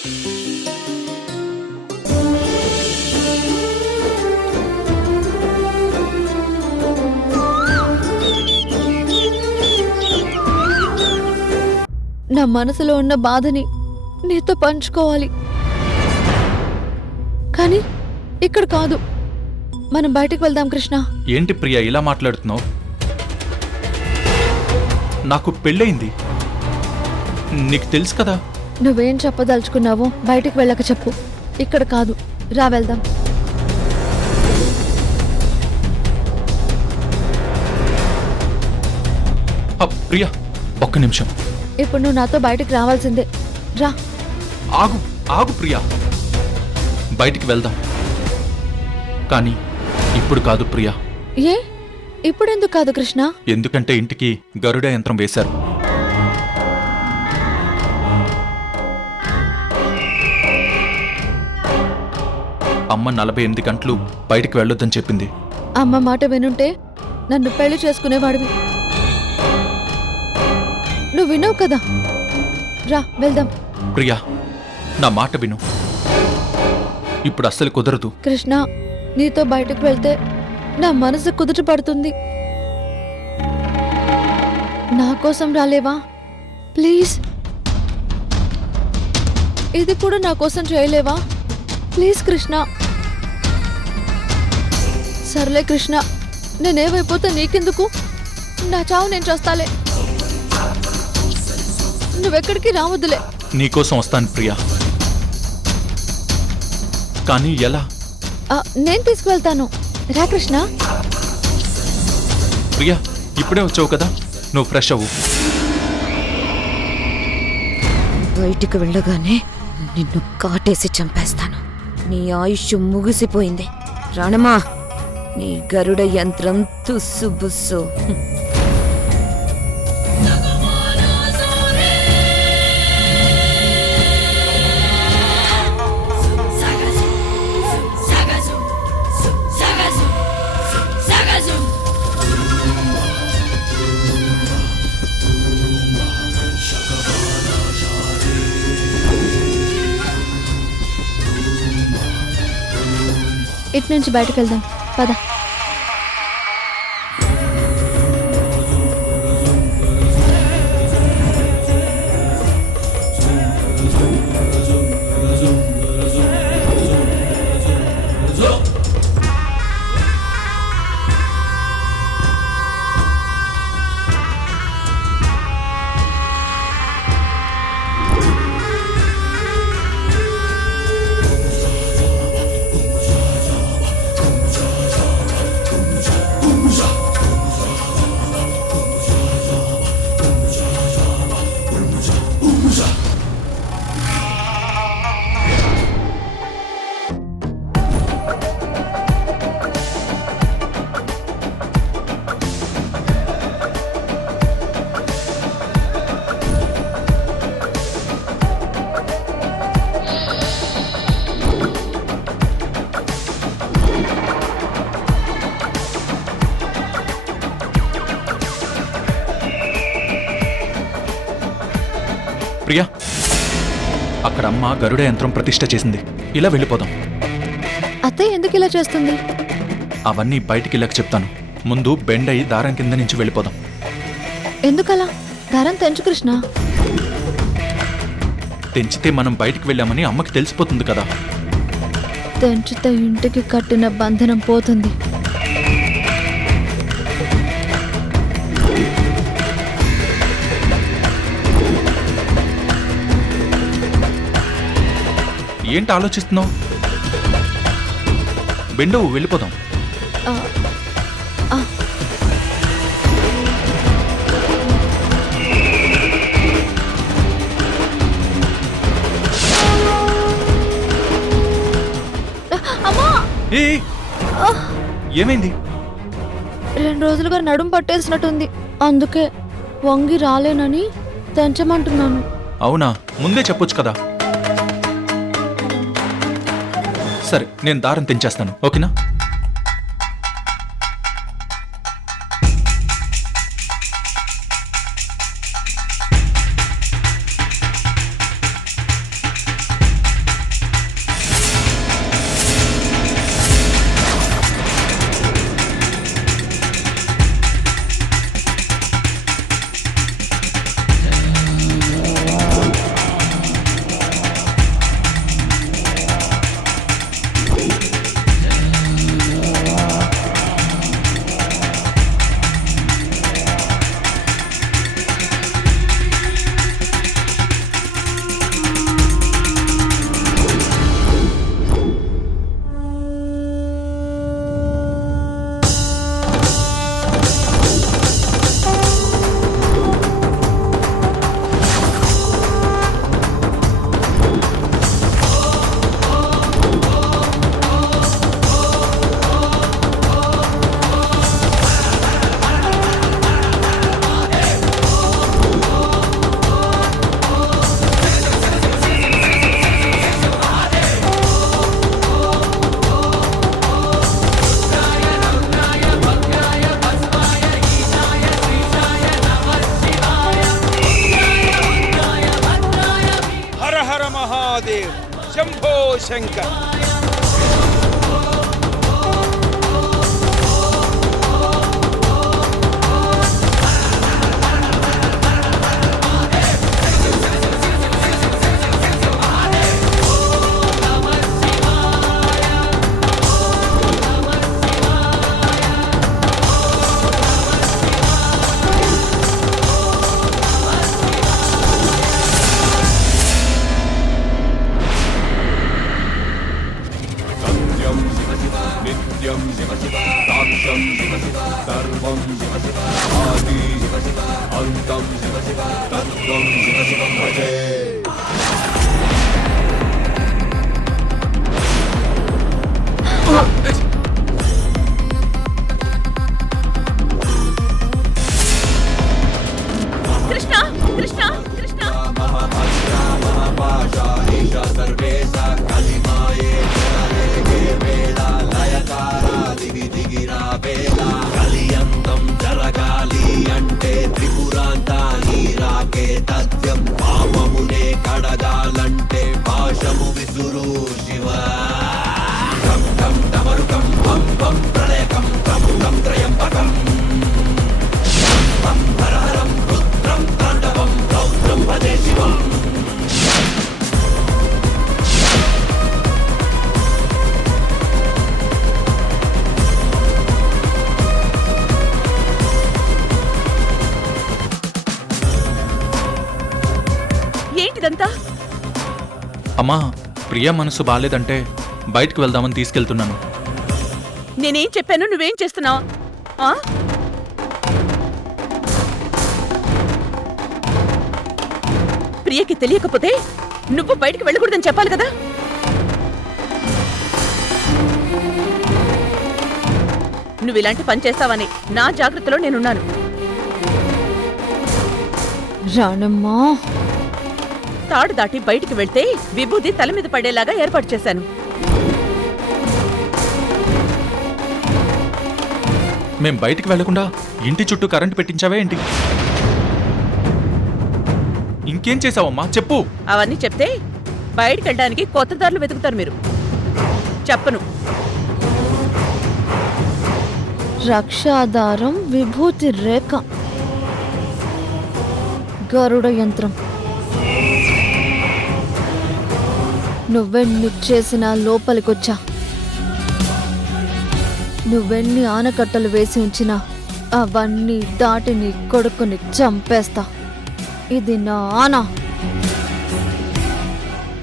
నా మనసులో ఉన్న బాధని నీతో పంచుకోవాలి, కానీ ఇక్కడ కాదు. మనం బయటికి వెళ్దాం కృష్ణ. ఏంటి ప్రియా ఇలా మాట్లాడుతున్నావు? నాకు పెళ్ళయింది, నీకు తెలుసు కదా. నువ్వేం చెప్పదలుచుకున్నావో బయటికి వెళ్ళక చెప్పు. ఇక్కడ కాదు, రా వెళ్దాం. ప్రియా ఒక్క నిమిషం. ఇప్పుడు నువ్వు నాతో బయటికి రావాల్సిందే. రా. ఆగు ఆగు ప్రియా, బయటికి వెళ్దాం, కానీ ఇప్పుడు కాదు ప్రియా. ఏ ఇప్పుడెందుకు కాదు కృష్ణ? ఎందుకంటే ఇంటికి గరుడ యంత్రం వేశారు. అమ్మ 48 గంటలు బయటికి వెళ్ళొద్దని చెప్పింది. అమ్మ మాట వినుంటే నన్ను పెళ్లి చేసుకునేవాడివి. నువ్వు వినవు కదా. రా వెళ్దాం. ప్రియా నా మాట విను, ఇప్పుడు అస్సలు కుదరదు. కృష్ణ, నీతో బయటకు వెళ్తే నా మనసు కుదుట పడుతుంది. నా కోసం రాలేవా? ప్లీజ్, ఇది కూడా నా కోసం చేయలేవా? ప్లీజ్ కృష్ణ. సర్లే కృష్ణ, నేనేమైపోతే నీకెందుకు? నా చావు నేను చేస్తాలే. నువ్వెక్కడికి రావద్దులే. నీకోసం వస్తాను ప్రియా, కానీ ఎలా? నేను తీసుకువెళ్తాను. రా కృష్ణ. ప్రియా ఇప్పుడే వచ్చావు కదా, నువ్వు ఫ్రెష్ అవ్వు. బయటికి వెళ్ళగానే నిన్ను కాటేసి చంపేస్తాను. నీ ఆయుష్ ముగిసిపోయింది. రాణమా, నీ గరుడ యంత్రం తుస్సు బుస్సు. ఇటు నుంచి బయటకు వెళ్దాం, పద. ప్రియా, అక్కడ అమ్మ గరుడ యంత్రం ప్రతిష్ఠ చేసింది. ఇలా వెళ్ళిపోదాం. అత్తయ్య ఎందుకు ఇలా చేస్తుంది? అవన్నీ బయటికి వెళ్ళక చెప్తాను. ముందు బెండ్ అయి దారం కింద నుంచి వెళ్ళిపోదాం. ఎందుకలా? దారం తెంచు కృష్ణ. తెంచితే మనం బయటికి వెళ్ళామని అమ్మకి తెలిసిపోతుంది కదా. తెంచితే ఇంటికి కట్టిన బంధనం పోతుంది. ఏంటి ఆలోచిస్తున్నావు? బెండు వెళ్ళిపోదాం. ఏమైంది? 2 రోజులుగా నడుము పట్టేసినట్టుంది, అందుకే వంగి రాలేనని తెంచమంటున్నాను. అవునా? ముందే చెప్పొచ్చు కదా. సరే, నేను దారం తెంచేస్తాను, ఓకేనా? హర మహాదేవ్ శంభో శంకర్. నిత్యం శివ శివ సాక్షం శివ శివ సర్వం శివ శివ ఆది శివ శివ అంతం శివ శివ తత్వం శివ శివ భజే. కృష్ణ కృష్ణ కృష్ణ మహాపాశ ఈశ సర్వేశ కలిమాయే వేళ లయకార దిగి దిగిరా వేళ కలియంతం జరగాలి అంటే త్రిపురాంతాని రాకే తథ్యం పాపమునే కడగాలంటే పాశము విసురు శివ. కం కం డమరుకం పం పం ప్రళయకం కం కం త్రయంబకం పం హరహరం రుద్రం తాండవం రౌద్రం భజే శివం. ఏంటిదంతా? అమ్మా, ప్రియా మనసు బాలేదంటే బయటికి వెళ్దామని తీసుకెళ్తున్నాను. నేనేం చెప్పాను, నువ్వేం చేస్తున్నావు? ప్రియకి తెలియకపోతే నువ్వు బయటికి వెళ్ళకూడదని చెప్పాలి కదా. నువ్వు ఇలాంటి పని చేస్తావని నా జాగ్రత్తలో నేనున్నాను. రాణమ్మా, తాడు దాటి బయటికి వెళ్తే విభూది తల మీద పడేలాగా ఏర్పాటు చేశాను. మేం బయటికి వెళ్లకుండా ఇంటి చుట్టూ కరెంటు పెట్టించావే ఏంటి? ఇంకేం చేసావమ్మా చెప్పు. అవన్నీ చెప్తే బయటికి వెళ్ళడానికి కొత్త దారులు వెతుకుతారు మీరు. చెప్పను. రక్షాధారం, విభూతి రేఖ, గరుడ యంత్రం. నువ్వెన్ని చేసినా లోపలికొచ్చా. నువ్వెన్ని ఆనకట్టలు వేసి ఉంచినా అవన్నీ దాటి నీ కొడుకుని చంపేస్తా. ఇది నా ఆన.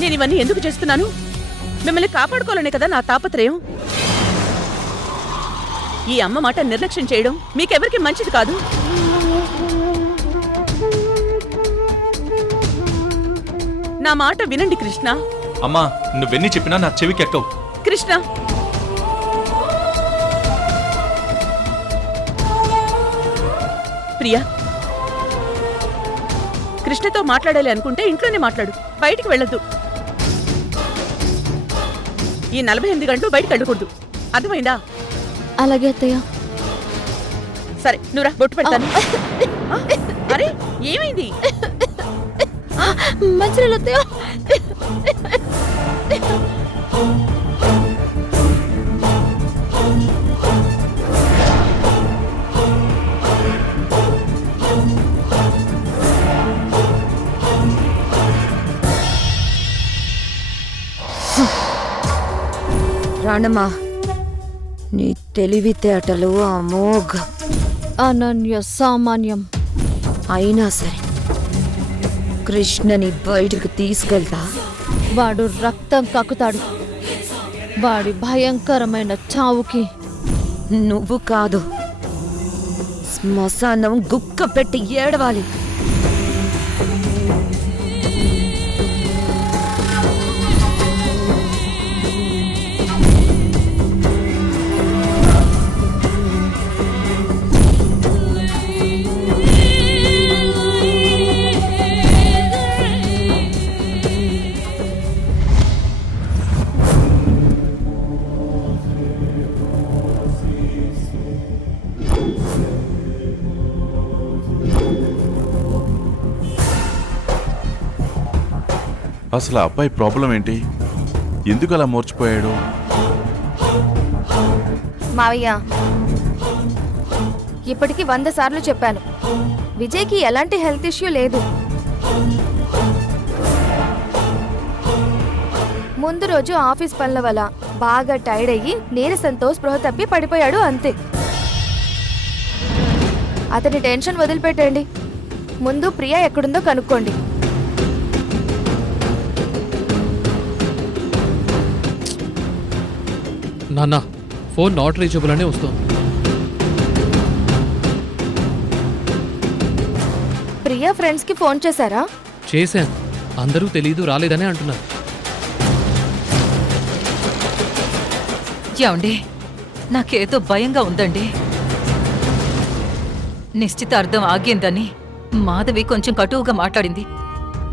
నేను ఇవన్నీ ఎందుకు చేస్తున్నాను? మిమ్మల్ని కాపాడుకోవాలనే కదా నా తాపత్రయం. ఈ అమ్మ మాట నిర్లక్ష్యం చేయడం మీకెవరికి మంచిది కాదు. నా మాట వినండి కృష్ణ. అమ్మా, నువ్వెన్ని చెప్పినా నా చెవికి ఎక్కవు. కృష్ణ, ప్రియా, కృష్ణతో మాట్లాడాలి అనుకుంటే ఇంట్లోనే మాట్లాడు, బయటికి వెళ్ళొద్దు. ఈ 48 గంటలు బయటకు వెళ్ళకూడదు, అర్థమైందా? అలాగే అత్తయ్య. సరే, నువ్వురా, బొట్టు పెడతాను. అరే, ఏమైంది? మంచినీళ్ళు అత్తయ్య. రాణమ్మా, నీ తెలివితేటలు అమోఘ, అనన్య సామాన్యం. అయినా సరే కృష్ణని బయటకు తీసుకెళ్తా. వాడు రక్తం కక్కుతాడు. వాడి భయంకరమైన చావుకి నువ్వు కాదు, శ్మశానం గుక్క పెట్టి ఏడవాలి. అసలు ఆ అబ్బాయి ప్రాబ్లం ఏంటి? ఎందుకు అలా మూర్చిపోయాడు? మావయ్య, ఇప్పటికి 100 సార్లు చెప్పాను, విజయ్కి ఎలాంటి హెల్త్ ఇష్యూ లేదు. ముందు రోజు ఆఫీస్ పనుల వల్ల బాగా టైర్డ్ అయ్యి నీరసంతో స్పృహ తప్పి పడిపోయాడు అంతే. అతని టెన్షన్ వదిలిపెట్టండి. ముందు ప్రియా ఎక్కడుందో కనుక్కోండి. నాన్న, ఫోన్ నాట్ రీచబుల్ అనే వస్తుంది. ప్రియా ఫ్రెండ్స్కి ఫోన్ చేశారా? చేశాను, అందరూ తెలీదు రాలేదనే అంటున్నారు. ఏమండి, నాకేదో భయంగా ఉందండి. నిశ్చితార్థం ఆగిందని మాధవి కొంచెం కటువుగా మాట్లాడింది.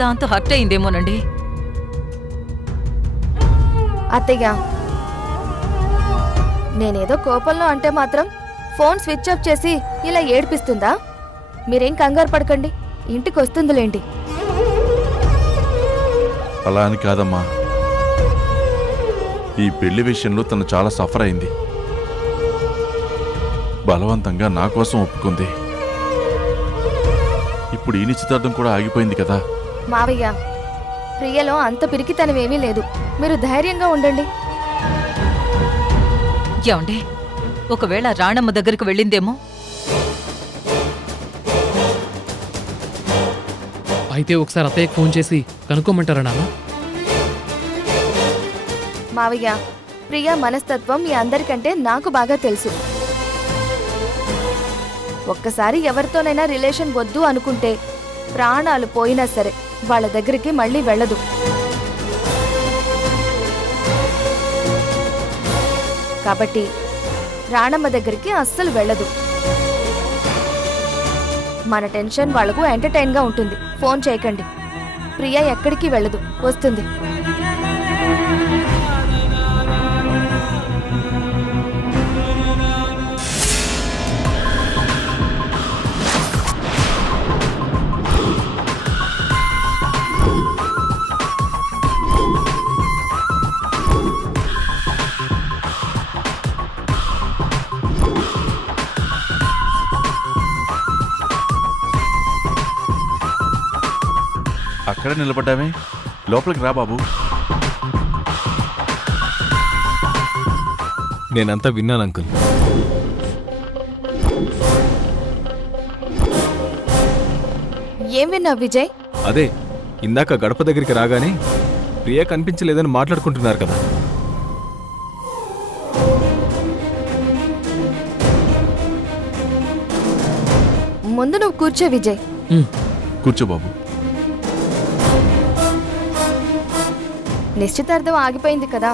దాంతో హర్ట్ అయిందేమోనండి. అత్తయ్య, నేనేదో కోపంలో అంటే మాత్రం ఫోన్ స్విచ్ ఆఫ్ చేసి ఇలా ఏడిపిస్తుందా? మీరేం కంగారు పడకండి, ఇంటికి వస్తుందిలేండి. అలా అని కాదమ్మా, ఈ పెళ్లి విషయంలో తను చాలా సఫర్ అయింది. బలవంతంగా నా కోసం ఒప్పుకుంది. ఇప్పుడు ఈ నిశ్చితార్థం కూడా ఆగిపోయింది కదా. మావయ్య, ప్రియలో అంత పిరికితనమేమీ లేదు. మీరు ధైర్యంగా ఉండండి. ఏమండి, ఒకవేళ రాణమ్మ దగ్గరకు వెళ్ళిందేమో? అయితే ఒకసారి అత్తయ్యకి ఫోన్ చేసి కనుక్కోమంటారా నాన్న? మావయ్య, ప్రియా మనస్తత్వం మీ అందరికంటే నాకు బాగా తెలుసు. ఒక్కసారి ఎవరితోనైనా రిలేషన్ వద్దు అనుకుంటే ప్రాణాలు పోయినా సరే వాళ్ళ దగ్గరికి మళ్ళీ వెళ్ళదు. కాబట్టి రాణమ్మ దగ్గరికి అస్సలు వెళ్ళదు. మన టెన్షన్ వాళ్లకు ఎంటర్టైన్గా ఉంటుంది. ఫోన్ చేయకండి. ప్రియా ఎక్కడికి వెళ్ళదు, వస్తుంది. అక్కడే నిలబడ్డామే, లోపలికి రా బాబు. నేనంతా విన్నాను అంకుల్. ఏం విన్నావు విజయ్? అదే ఇందాక గడప దగ్గరికి రాగానే ప్రియ కనిపించలేదని మాట్లాడుకుంటున్నారు కదా. ముందు నువ్వు కూర్చో విజయ్. కూర్చో బాబు. నిశ్చితార్థం ఆగిపోయింది కదా,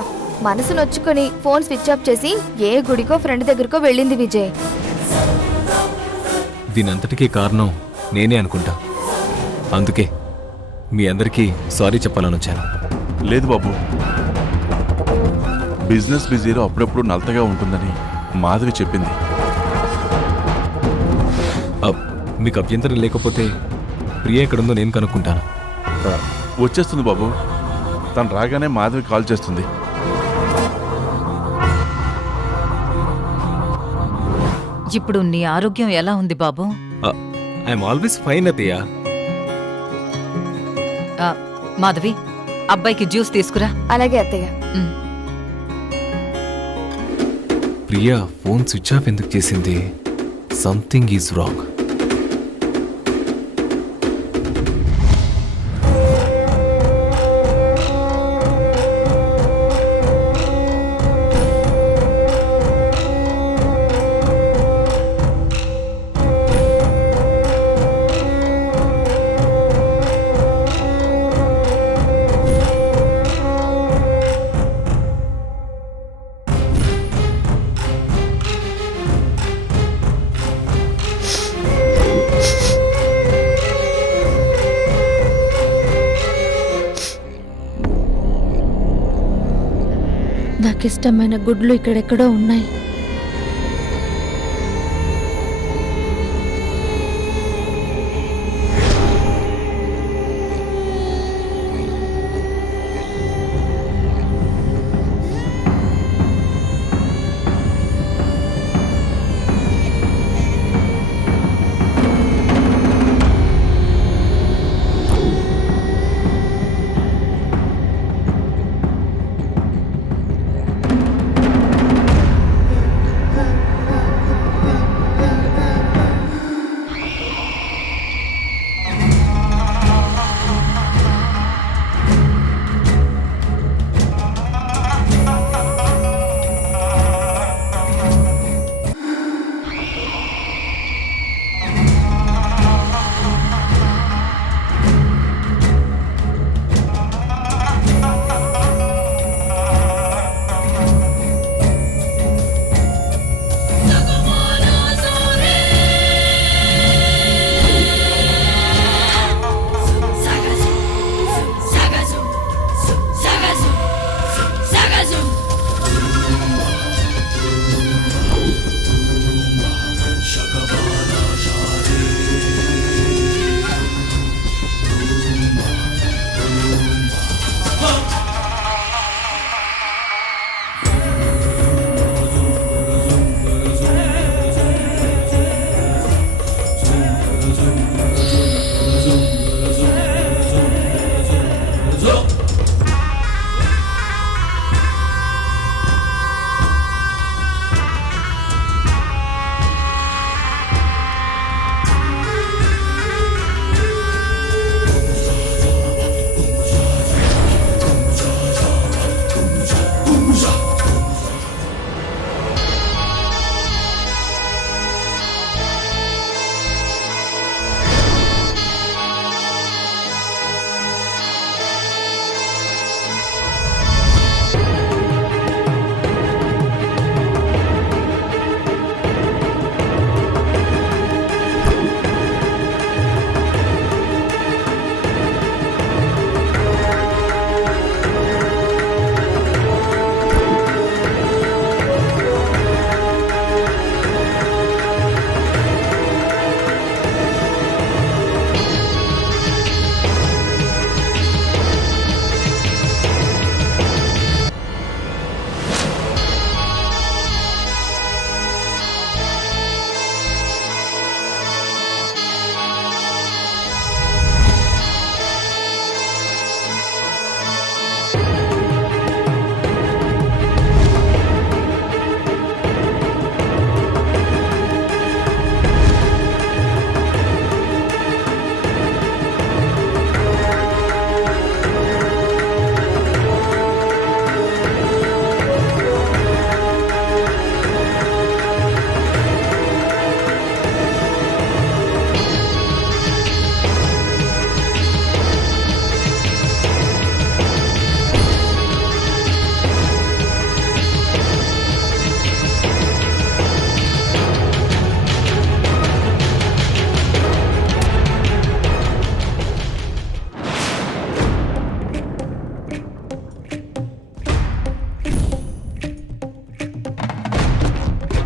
మనసు నొచ్చుకొని ఫోన్ స్విచ్ ఆఫ్ చేసి ఏ గుడికో ఫ్రెండ్ దగ్గరకో వెళ్ళింది విజయ్. దీనంతటికీ కారణం నేనే అనుకుంటా. అందుకే మీ అందరికీ సారీ చెప్పాలని వచ్చాను. లేదు బాబు, బిజినెస్ బిజీలో అప్పుడప్పుడు నలతగా ఉంటుందని మాధవి చెప్పింది. మీకు అభ్యంతరం లేకపోతే ప్రియ ఎక్కడుందో నేను కనుక్కుంటాను. వచ్చేస్తుంది బాబు. తను రాగానే మాధవి కాల్ చేస్తుంది. ఇప్పుడు నీ ఆరోగ్యం ఎలా ఉంది బాబు? ఐఎమ్ ఆల్వేస్ ఫైన్ అత్తయ్య. మాధవి, అబ్బాయికి జ్యూస్ తీసుకురా. అలాగే అత్తయ్య. ప్రియా ఫోన్ స్విచ్ ఆఫ్ ఎందుకు చేసింది? Something is wrong. నాకిష్టమైన గుడ్లు ఇక్కడెక్కడో ఉన్నాయి.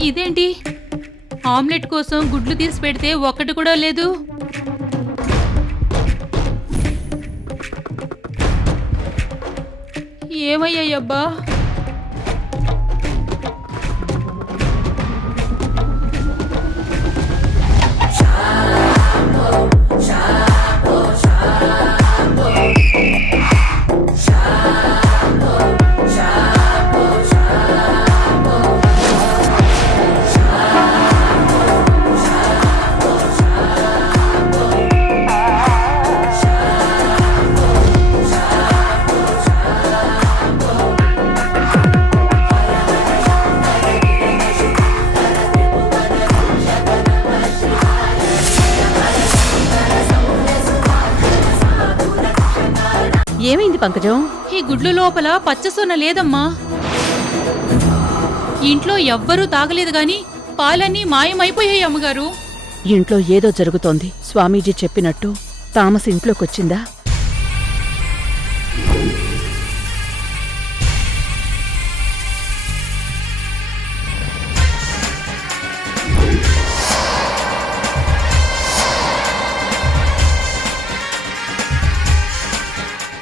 ఇదేంటి ఆమ్లెట్ కోసం గుడ్లు తీసి పెడితే ఒక్కటి కూడా లేదు. ఏమయ్యాయబ్బా? ఏమైంది పంకజం? ఈ గుడ్లు లోపల పచ్చసొన్న లేదమ్మా. ఇంట్లో ఎవ్వరూ తాగలేదు గాని పాలన్నీ మాయమైపోయాయి అమ్మగారు. ఇంట్లో ఏదో జరుగుతోంది. స్వామీజీ చెప్పినట్టు తామస్ ఇంట్లోకొచ్చిందా?